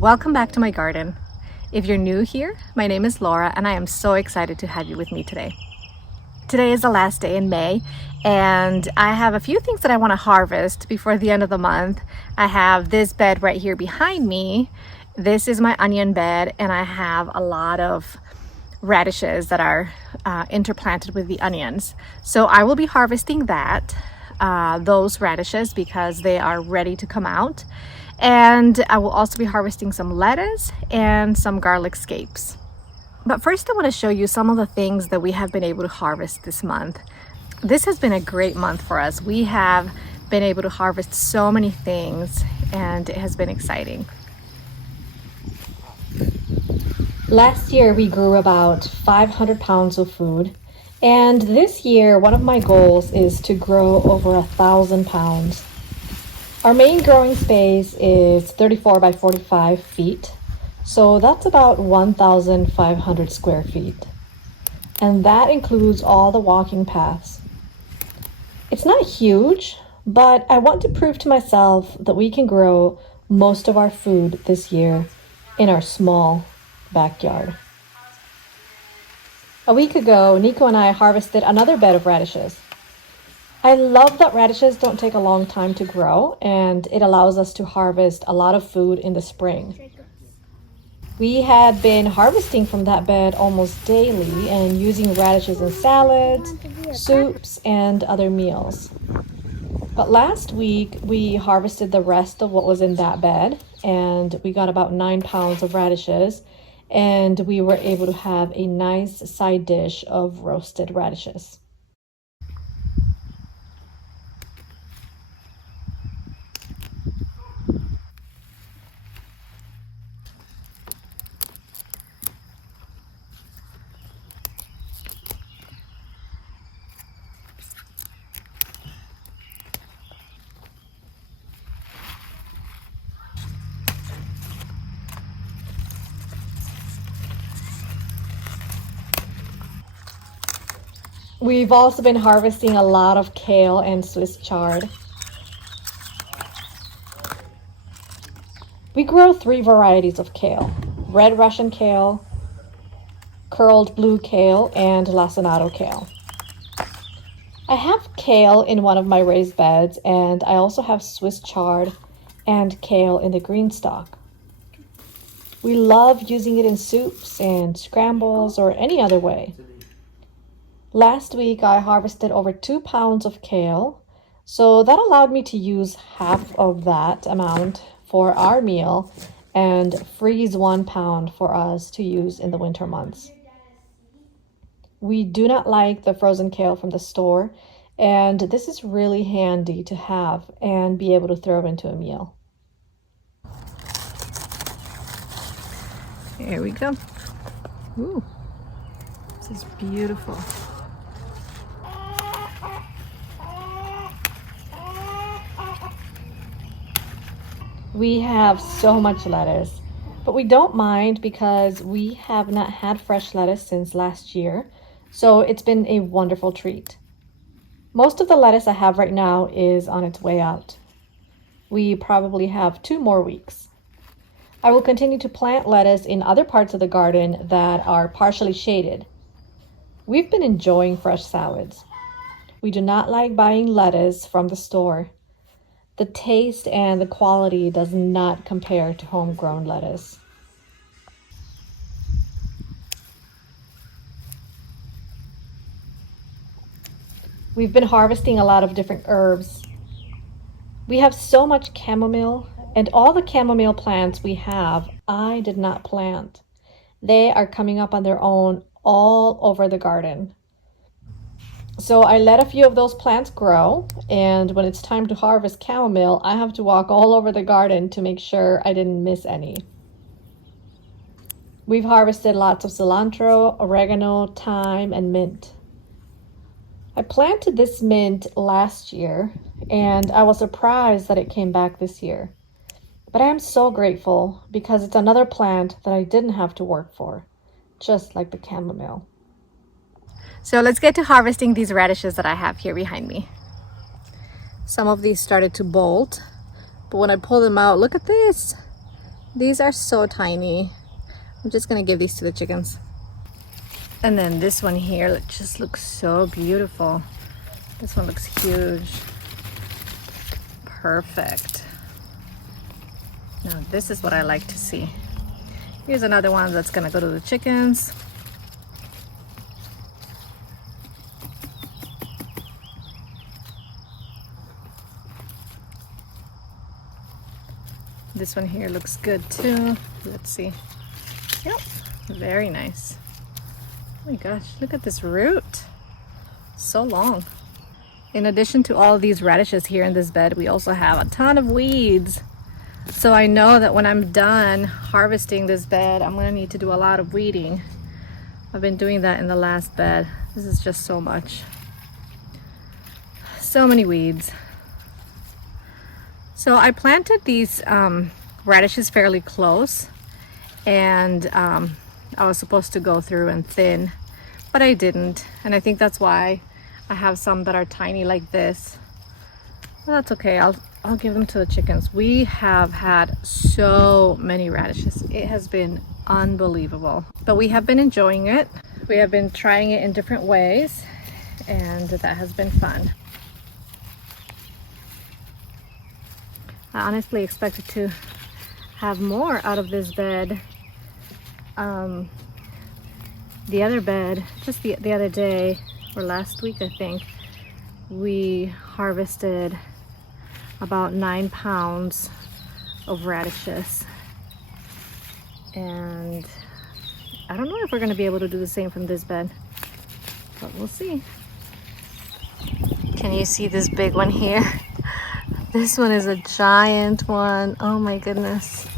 Welcome back to my garden. If you're new here, my name is Laura and I am so excited to have you with me today. Today is the last day in May and I have a few things that I want to harvest before the end of the month. I have this bed right here behind me. This is my onion bed and I have a lot of radishes that are interplanted with the onions. So I will be harvesting those radishes because they are ready to come out. And I will also be harvesting some lettuce and some garlic scapes. But first I want to show you some of the things that we have been able to harvest this month. This has been a great month for us. We have been able to harvest so many things and it has been exciting. Last year we grew about 500 pounds of food, and this year one of my goals is to grow over 1,000 pounds. Our main growing space is 34 by 45 feet, so that's about 1,500 square feet, and that includes all the walking paths. It's not huge, but I want to prove to myself that we can grow most of our food this year in our small backyard. A week ago, Nico and I harvested another bed of radishes. I love that radishes don't take a long time to grow, and it allows us to harvest a lot of food in the spring. We had been harvesting from that bed almost daily and using radishes in salads, soups, and other meals. But last week, we harvested the rest of what was in that bed, and we got about 9 pounds of radishes, and we were able to have a nice side dish of roasted radishes. We've also been harvesting a lot of kale and Swiss chard. We grow 3 varieties of kale: red Russian kale, curled blue kale, and lacinato kale. I have kale in one of my raised beds, and I also have Swiss chard and kale in the green stalk. We love using it in soups and scrambles or any other way. Last week I harvested over 2 pounds of kale, so that allowed me to use half of that amount for our meal and freeze 1 pound for us to use in the winter months. We do not like the frozen kale from the store, and this is really handy to have and be able to throw into a meal. Here we go. Ooh, this is beautiful. We have so much lettuce, but we don't mind because we have not had fresh lettuce since last year, so it's been a wonderful treat. Most of the lettuce I have right now is on its way out. We probably have 2 more weeks. I will continue to plant lettuce in other parts of the garden that are partially shaded. We've been enjoying fresh salads. We do not like buying lettuce from the store. The taste and the quality does not compare to homegrown lettuce. We've been harvesting a lot of different herbs. We have so much chamomile, and all the chamomile plants we have, I did not plant. They are coming up on their own all over the garden. So I let a few of those plants grow, and when it's time to harvest chamomile, I have to walk all over the garden to make sure I didn't miss any. We've harvested lots of cilantro, oregano, thyme, and mint. I planted this mint last year, and I was surprised that it came back this year. But I am so grateful because it's another plant that I didn't have to work for, just like the chamomile. So let's get to harvesting these radishes that I have here behind me. Some of these started to bolt, but when I pull them out, look at this. These are so tiny. I'm just gonna give these to the chickens. And then this one here just looks so beautiful. This one looks huge. Perfect. Now this is what I like to see. Here's another one that's gonna go to the chickens. This one here looks good too. Let's see. Yep, very nice. Oh my gosh, look at this root. So long. In addition to all these radishes here in this bed, we also have a ton of weeds. So I know that when I'm done harvesting this bed, I'm gonna need to do a lot of weeding. I've been doing that in the last bed. This is just so much. So many weeds. So I planted these radishes fairly close, and I was supposed to go through and thin, but I didn't. And I think that's why I have some that are tiny like this. Well, that's okay. I'll give them to the chickens. We have had so many radishes. It has been unbelievable, but we have been enjoying it. We have been trying it in different ways, and that has been fun. I honestly expected to have more out of this bed. The other bed, just the other day, or last week I think, we harvested about 9 pounds of radishes. And I don't know if we're gonna be able to do the same from this bed, but we'll see. Can you see this big one here? This one is a giant one. Oh my goodness.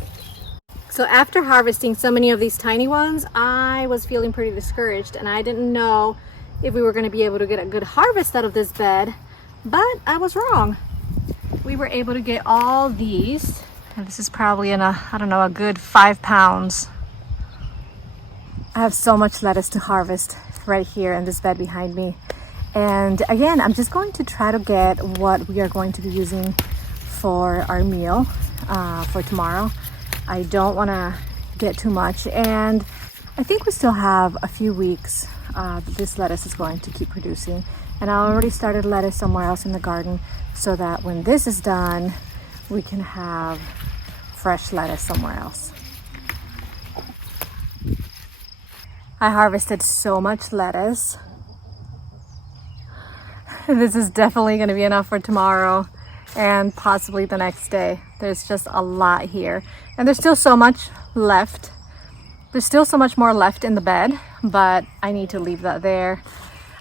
So after harvesting so many of these tiny ones, I was feeling pretty discouraged, and I didn't know if we were going to be able to get a good harvest out of this bed, but I was wrong. We were able to get all these, and this is probably in a, I don't know, a good 5 pounds. I have so much lettuce to harvest right here in this bed behind me. And again, I'm just going to try to get what we are going to be using for our meal for tomorrow. I don't want to get too much, and I think we still have a few weeks this lettuce is going to keep producing. And I already started lettuce somewhere else in the garden, so that when this is done, we can have fresh lettuce somewhere else. I harvested so much lettuce. This is definitely going to be enough for tomorrow and possibly the next day. There's just a lot here, and there's still so much left. There's still so much more left in the bed, but I need to leave that there.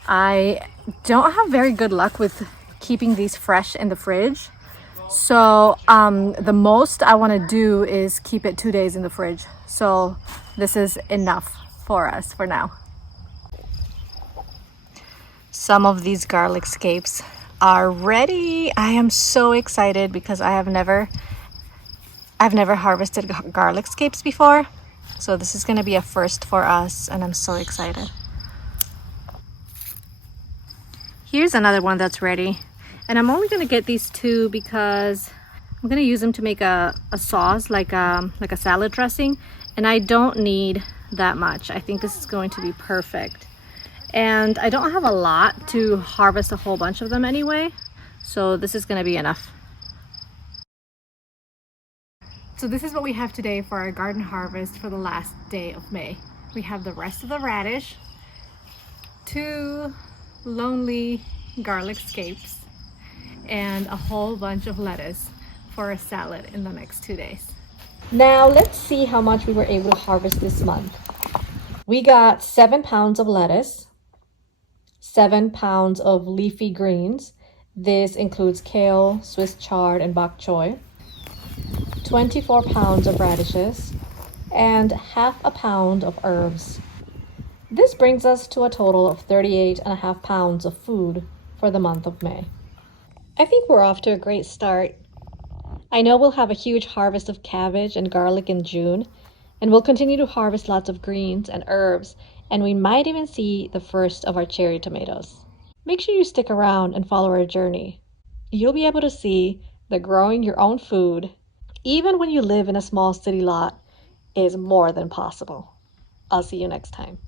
I don't have very good luck with keeping these fresh in the fridge, so the most I want to do is keep it 2 days in the fridge. So this is enough for us for now. Some of these garlic scapes are ready. I am so excited because I've never harvested garlic scapes before. So this is going to be a first for us, and I'm so excited. Here's another one that's ready. And I'm only going to get these 2 because I'm going to use them to make a sauce, like a salad dressing. And I don't need that much. I think this is going to be perfect. And I don't have a lot to harvest a whole bunch of them anyway, so this is going to be enough. So this is what we have today for our garden harvest for the last day of May. We have the rest of the radish, 2 lonely garlic scapes, and a whole bunch of lettuce for a salad in the next 2 days. Now let's see how much we were able to harvest this month. We got 7 pounds of lettuce, 7 pounds of leafy greens. This includes kale, Swiss chard, and bok choy. 24 pounds of radishes, and ½ a pound of herbs. This brings us to a total of 38.5 pounds of food for the month of May. I think we're off to a great start. I know we'll have a huge harvest of cabbage and garlic in June, and we'll continue to harvest lots of greens and herbs, and we might even see the first of our cherry tomatoes. Make sure you stick around and follow our journey. You'll be able to see that growing your own food even when you live in a small city lot, is more than possible. I'll see you next time.